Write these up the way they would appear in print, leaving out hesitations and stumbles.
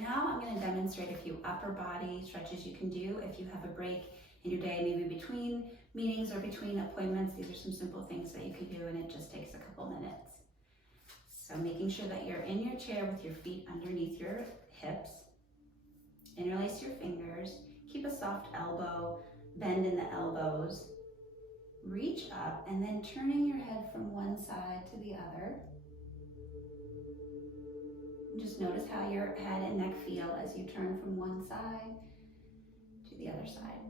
now I'm going to demonstrate a few upper body stretches you can do if you have a break in your day, maybe between meetings or between appointments. These are some simple things that you can do, and it just takes a couple minutes. So making sure that you're in your chair with your feet underneath your hips. Interlace your fingers. Keep a soft elbow, bend in the elbows. Reach up and then turning your head from one side to the other. Just notice how your head and neck feel as you turn from one side to the other side.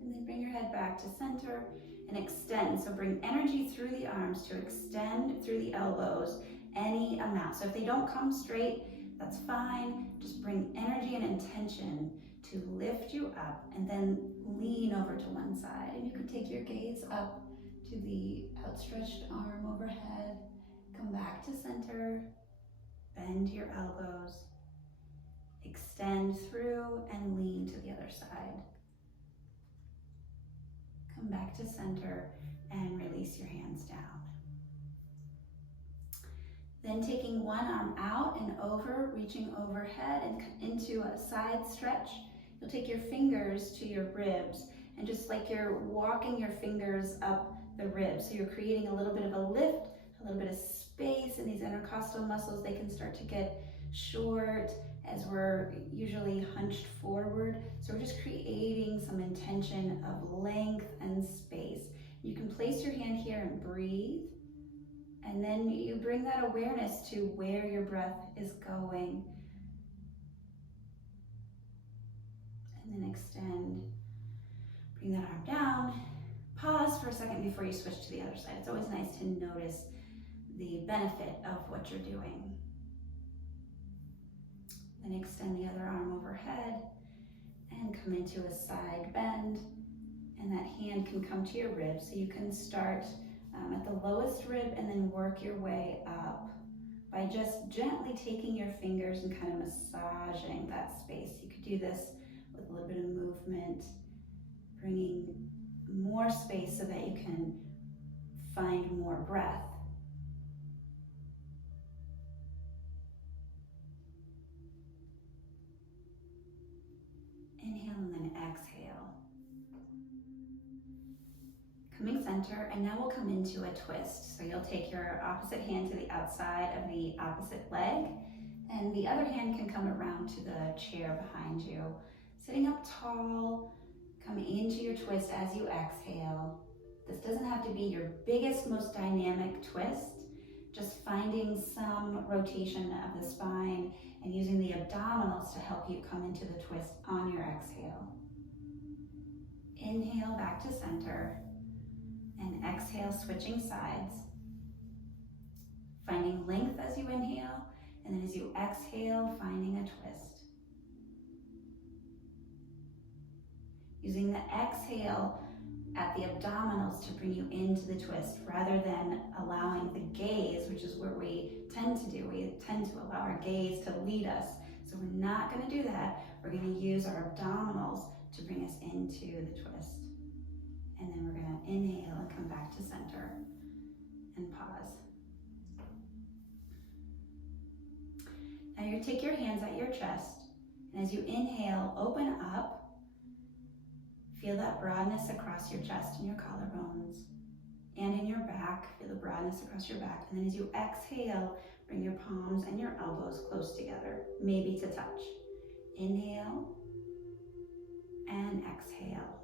And then bring your head back to center and extend. So bring energy through the arms to extend through the elbows any amount. So if they don't come straight, that's fine. Just bring energy and intention to lift you up and then lean over to one side. And you can take your gaze up to the outstretched arm overhead. Come back to center. Bend your elbows, extend through and lean to the other side. Come back to center and release your hands down. Then taking one arm out and over, reaching overhead and into a side stretch. You'll take your fingers to your ribs and just like you're walking your fingers up the ribs. So you're creating a little bit of a lift, a little bit of space in these intercostal muscles. They can start to get short as we're usually hunched forward. So we're just creating some intention of length and space. You can place your hand here and breathe. And then you bring that awareness to where your breath is going. And then extend. Bring that arm down. Pause for a second before you switch to the other side. It's always nice to notice the benefit of what you're doing. Then extend the other arm overhead and come into a side bend. And that hand can come to your ribs. So you can start at the lowest rib and then work your way up by just gently taking your fingers and kind of massaging that space. You could do this with a little bit of movement, bringing more space so that you can find more breath. Inhale and then exhale. Coming center, and now we'll come into a twist. So you'll take your opposite hand to the outside of the opposite leg, and the other hand can come around to the chair behind you. Sitting up tall, come into your twist as you exhale. This doesn't have to be your biggest, most dynamic twist. Just finding some rotation of the spine and using the abdominals to help you come into the twist on your exhale. Inhale back to center. And exhale, switching sides. Finding length as you inhale, and then as you exhale, finding a twist. Using the exhale at the abdominals to bring you into the twist, rather than allowing the gaze, which is where we tend to do. We tend to allow our gaze to lead us. So we're not going to do that. We're going to use our abdominals to bring us into the twist. And then we're going to inhale and come back to center and pause. Now you take your hands at your chest, and as you inhale, open up. Feel that broadness across your chest and your collarbones and in your back. Feel the broadness across your back. And then as you exhale, bring your palms and your elbows close together, maybe to touch. Inhale and exhale.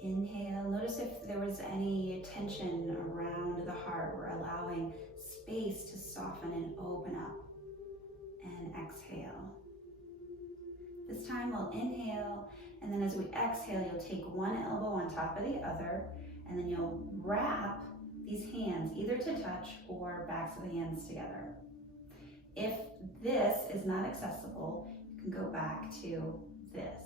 Inhale, notice if there was any tension around the heart. We're allowing space to soften and open up. And exhale. This time we'll inhale, and then as we exhale, you'll take one elbow on top of the other, and then you'll wrap these hands either to touch or backs of the hands together. If this is not accessible, you can go back to this.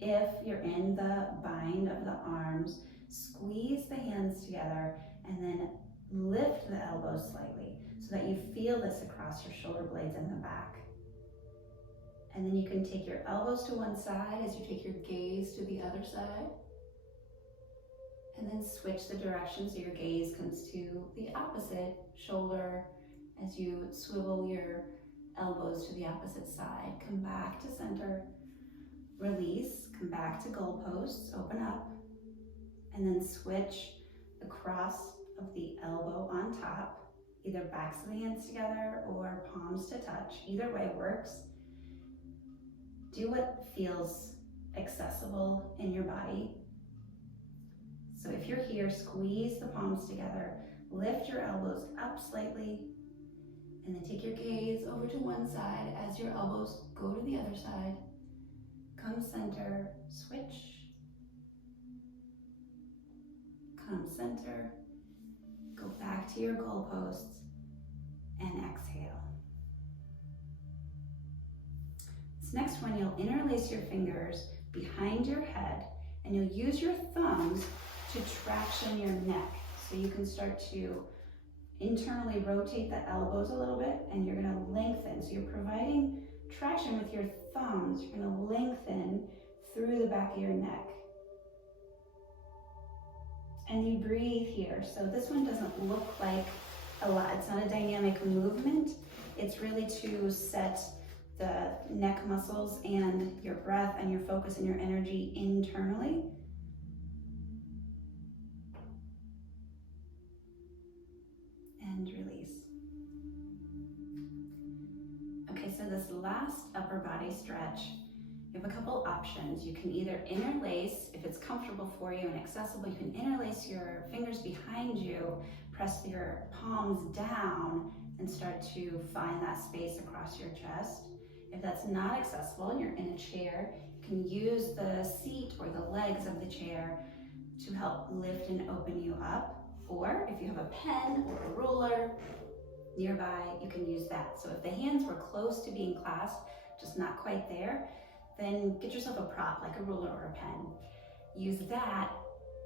If you're in the bind of the arms, squeeze the hands together and then lift the elbows slightly so that you feel this across your shoulder blades and the back. And then you can take your elbows to one side as you take your gaze to the other side. And then switch the direction so your gaze comes to the opposite shoulder as you swivel your elbows to the opposite side. Come back to center, release, come back to goalposts, open up, and then switch the cross of the elbow on top, either backs of the hands together or palms to touch. Either way works. Do what feels accessible in your body. So if you're here, squeeze the palms together, lift your elbows up slightly, and then take your gaze over to one side as your elbows go to the other side. Come center, switch. Come center, go back to your goalposts, and exhale. This next one, you'll interlace your fingers behind your head, and you'll use your thumbs to traction your neck. So you can start to internally rotate the elbows a little bit, and you're gonna lengthen. So you're providing traction with your thumbs. You're gonna lengthen through the back of your neck. And you breathe here. So this one doesn't look like a lot. It's not a dynamic movement. It's really to set the neck muscles and your breath and your focus and your energy internally. And release. Okay, so this last upper body stretch, you have a couple options. You can either interlace, if it's comfortable for you and accessible, you can interlace your fingers behind you, press your palms down, and start to find that space across your chest. If that's not accessible and you're in a chair, you can use the seat or the legs of the chair to help lift and open you up. Or if you have a pen or a ruler nearby, you can use that. So if the hands were close to being clasped, just not quite there, then get yourself a prop like a ruler or a pen. Use that,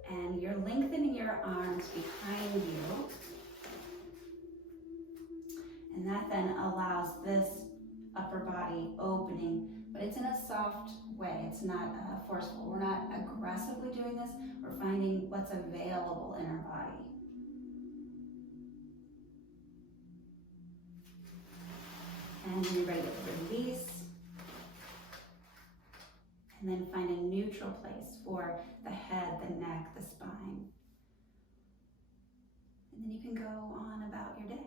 and you're lengthening your arms behind you. And that then allows this upper body opening, but it's in a soft way. It's not forceful. We're not aggressively doing this. We're finding what's available in our body. And when you're ready to release, and then find a neutral place for the head, the neck, the spine. And then you can go on about your day.